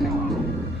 大変です。